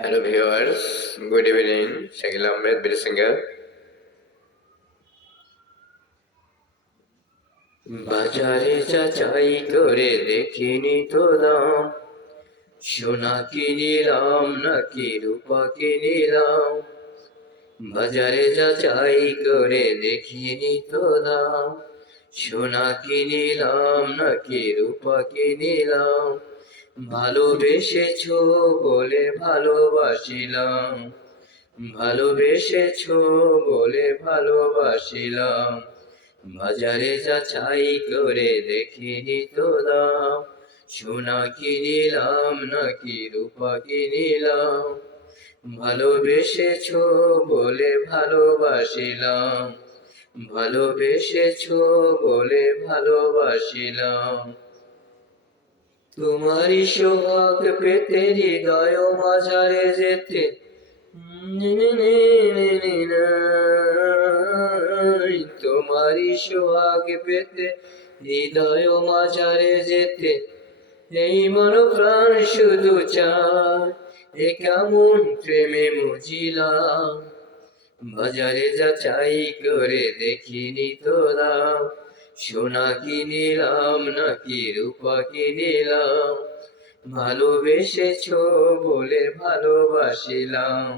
Hello viewers, good evening. Shakil Ahmed, Bill Singer. বাজারে যাচাই করে দেখিনি তো দাম, সোনা কিনিলাম নাকি রূপা কিনিলাম। বাজারে যাচাই করে দেখিনি তো দাম, সোনা কিনিলাম নাকি রূপা কিনিলাম। ভালোবেসেছো বলে ভালোবাসিলাম, ভালোবেসেছো বলে ভালোবাসিলাম। বাজারে যাচাই করে দেখিনি তো দাম, সোনা কিনিলাম নাকি রূপা কিনিলাম। ভালোবেসেছো বলে ভালোবাসিলাম, ভালোবেসেছো বলে ভালোবাসিলাম। তোমারই সোহাগ পেতে হৃদয় মাঝারে যেতে তোমারই সোহাগ পেতে হৃদয় মাঝারে যেতে, এই মন প্রাণ শুধু চায় এ কেমন প্রেমে মজিলাম। বাজারে যাচাই করে দেখিনি তো দাম, সোনা কিনিলাম নাকি রূপা কিনিলাম। ভালোবেসেছো বলে ভালোবাসিলাম,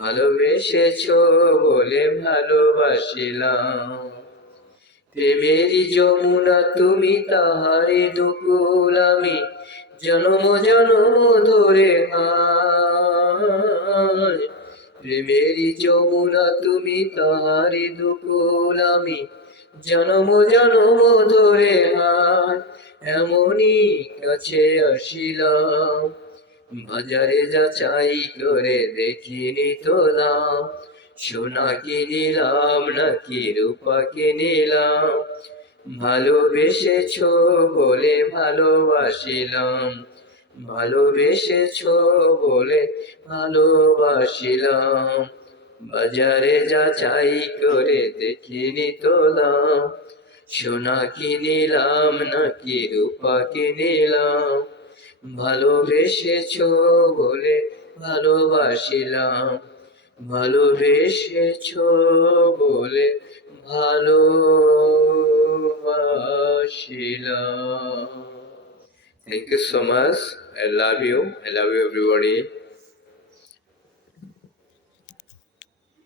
ভালোবেসেছো বলে ভালোবাসিলাম। প্রেমেরই যমুনা তুমি তাহারি দুকুল আমি, জনম জনম ধরে হায়। প্রেমেরই যমুনা তুমি তাহারি দুকুল আমি, জনম জনম ধরে হায়। এমনই কাছে আসিলাম, বাজারে যাচাই করে দেখিনি তো দাম, সোনা কিনিলাম নাকি রূপা কিনিলাম। ভালোবেসেছো বলে ভালোবাসিলাম, ভালোবেসেছো বলে ভালোবাসিলাম। বাজারে যাচাই করে দেখিনি তো দাম, সোনা কিনিলাম নাকি রূপা কিনিলাম। ভালোবেসেছো বলে ভালোবাসিলাম, ভালোবেসেছো বলে ভালোবাসিলাম। Thank you so much. I love you. I love you everybody.